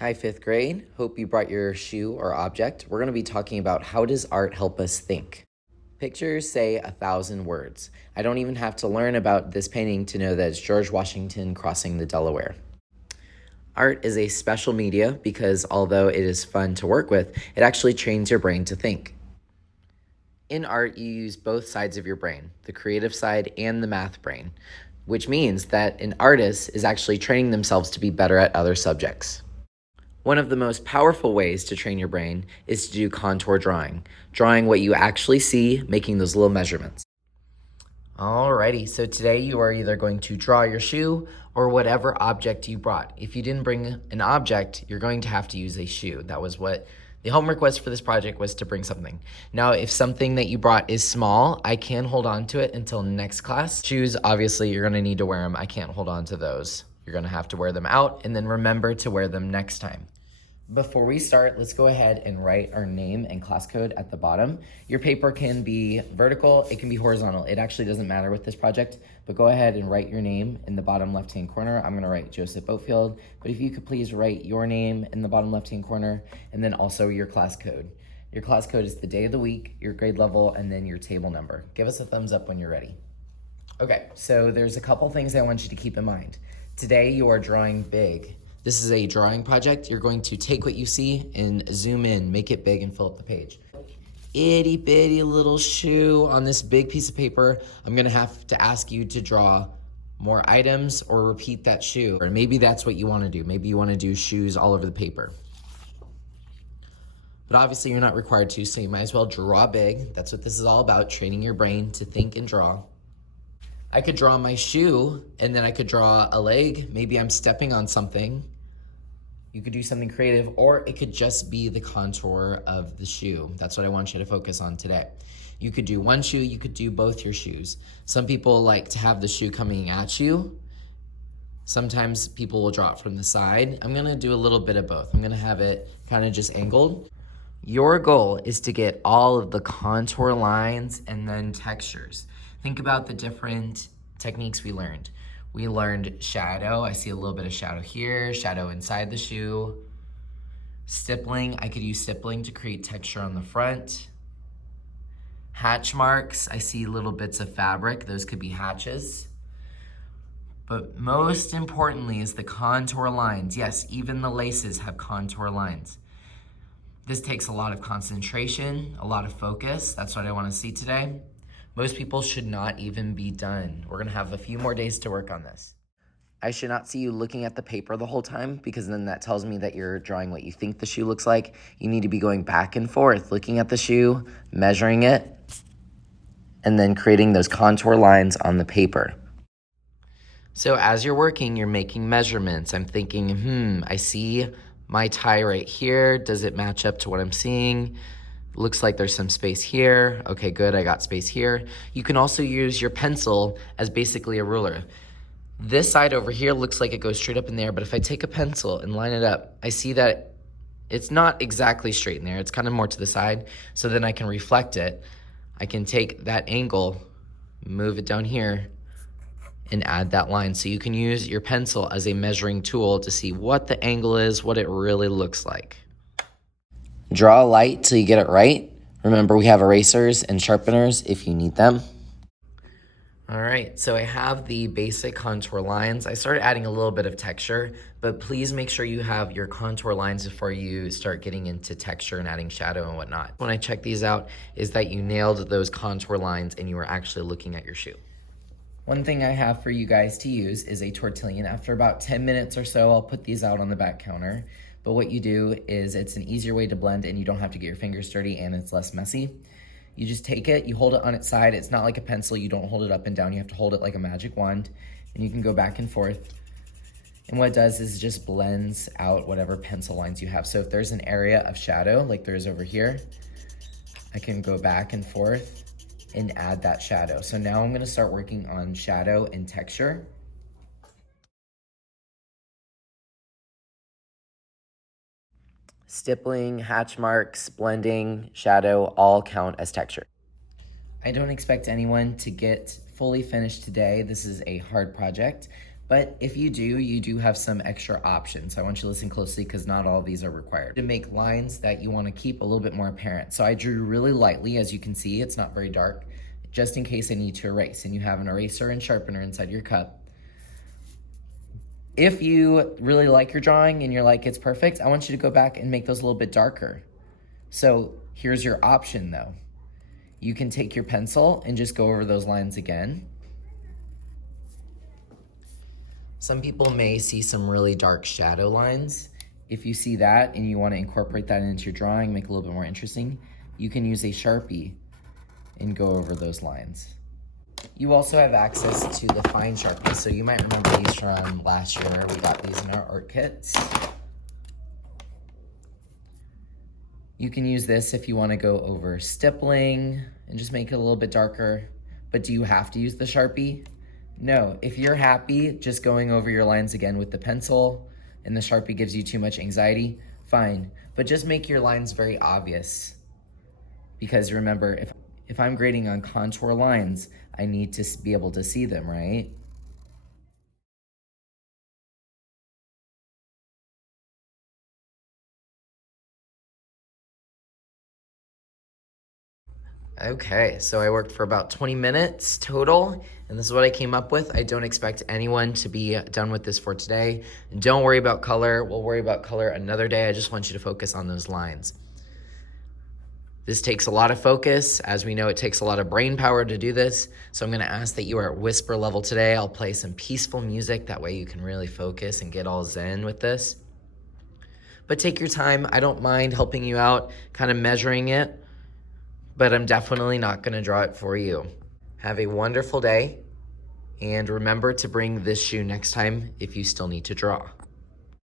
Hi, fifth grade. Hope you brought your shoe or object. We're going to be talking about how does art help us think. Pictures say 1,000 words. I don't even have to learn about this painting to know that it's George Washington crossing the Delaware. Art is a special media because although it is fun to work with, it actually trains your brain to think. In art, you use both sides of your brain, the creative side and the math brain, which means that an artist is actually training themselves to be better at other subjects. One of the most powerful ways to train your brain is to do contour drawing what you actually see, making those little measurements. Alrighty, so today you are either going to draw your shoe or whatever object you brought. If you didn't bring an object, you're going to have to use a shoe. That was what the homework was for this project, was to bring something. Now, if something that you brought is small, I can hold on to it until next class. Shoes, obviously, you're gonna need to wear them. I can't hold on to those. You're gonna have to wear them out and then remember to wear them next time. Before we start, let's go ahead and write our name and class code at the bottom. Your paper can be vertical, it can be horizontal. It actually doesn't matter with this project, but go ahead and write your name in the bottom left-hand corner. I'm gonna write Joseph Boatfield, but if you could please write your name in the bottom left-hand corner, and then also your class code. Your class code is the day of the week, your grade level, and then your table number. Give us a thumbs up when you're ready. Okay, so there's a couple things I want you to keep in mind. Today you are drawing big. This is a drawing project. You're going to take what you see and zoom in, make it big and fill up the page. Itty bitty little shoe on this big piece of paper. I'm gonna have to ask you to draw more items or repeat that shoe. Or maybe that's what you wanna do. Maybe you wanna do shoes all over the paper. But obviously you're not required to, so you might as well draw big. That's what this is all about, training your brain to think and draw. I could draw my shoe and then I could draw a leg. Maybe I'm stepping on something. You could do something creative, or it could just be the contour of the shoe. That's what I want you to focus on today. You could do one shoe, you could do both your shoes. Some people like to have the shoe coming at you. Sometimes people will draw it from the side. I'm gonna do a little bit of both. I'm gonna have it kind of just angled. Your goal is to get all of the contour lines and then textures. Think about the different techniques we learned. We learned shadow. I see a little bit of shadow here, shadow inside the shoe. Stippling, I could use stippling to create texture on the front. Hatch marks, I see little bits of fabric. Those could be hatches. But most importantly is the contour lines. Yes, even the laces have contour lines. This takes a lot of concentration, a lot of focus. That's what I want to see today. Most people should not even be done. We're gonna have a few more days to work on this. I should not see you looking at the paper the whole time, because then that tells me that you're drawing what you think the shoe looks like. You need to be going back and forth, looking at the shoe, measuring it, and then creating those contour lines on the paper. So as you're working, you're making measurements. I'm thinking, I see my tie right here. Does it match up to what I'm seeing? Looks like there's some space here. Okay, good, I got space here. You can also use your pencil as basically a ruler. This side over here looks like it goes straight up in there, but if I take a pencil and line it up, I see that it's not exactly straight in there. It's kind of more to the side, so then I can reflect it. I can take that angle, move it down here, and add that line. So you can use your pencil as a measuring tool to see what the angle is, what it really looks like. Draw a light till you get it right. Remember, we have erasers and sharpeners if you need them. All right, so I have the basic contour lines. I started adding a little bit of texture, but please make sure you have your contour lines before you start getting into texture and adding shadow and whatnot. When I check these out, is that you nailed those contour lines and you were actually looking at your shoe. One thing I have for you guys to use is a tortillon. After about 10 minutes or so, I'll put these out on the back counter. But what you do is it's an easier way to blend and you don't have to get your fingers dirty and it's less messy. You just take it, you hold it on its side. It's not like a pencil, you don't hold it up and down. You have to hold it like a magic wand and you can go back and forth. And what it does is it just blends out whatever pencil lines you have. So if there's an area of shadow like there is over here, I can go back and forth and add that shadow. So now I'm gonna start working on shadow and texture. Stippling, hatch marks, blending, shadow all count as texture. I don't expect anyone to get fully finished today. This is a hard project, But if you do have some extra options. So I want you to listen closely because not all of these are required. To make lines that you want to keep a little bit more apparent. So I drew really lightly, as you can see, it's not very dark, just in case I need to erase. And you have an eraser and sharpener inside your cup. If you really like your drawing and you're like, it's perfect, I want you to go back and make those a little bit darker. So here's your option though. You can take your pencil and just go over those lines again. Some people may see some really dark shadow lines. If you see that and you want to incorporate that into your drawing, make it a little bit more interesting, you can use a Sharpie and go over those lines. You also have access to the fine Sharpie. So you might remember these from last year. We got these in our art kits. You can use this if you want to go over stippling and just make it a little bit darker. But do you have to use the Sharpie? No. If you're happy just going over your lines again with the pencil and the Sharpie gives you too much anxiety, fine. But just make your lines very obvious. Because remember, if I'm grading on contour lines, I need to be able to see them, right? Okay, so I worked for about 20 minutes total, and this is what I came up with. I don't expect anyone to be done with this for today. Don't worry about color. We'll worry about color another day. I just want you to focus on those lines. This takes a lot of focus. As we know, it takes a lot of brain power to do this. So I'm gonna ask that you are at whisper level today. I'll play some peaceful music. That way you can really focus and get all zen with this. But take your time. I don't mind helping you out, kind of measuring it, but I'm definitely not gonna draw it for you. Have a wonderful day, and remember to bring this shoe next time if you still need to draw.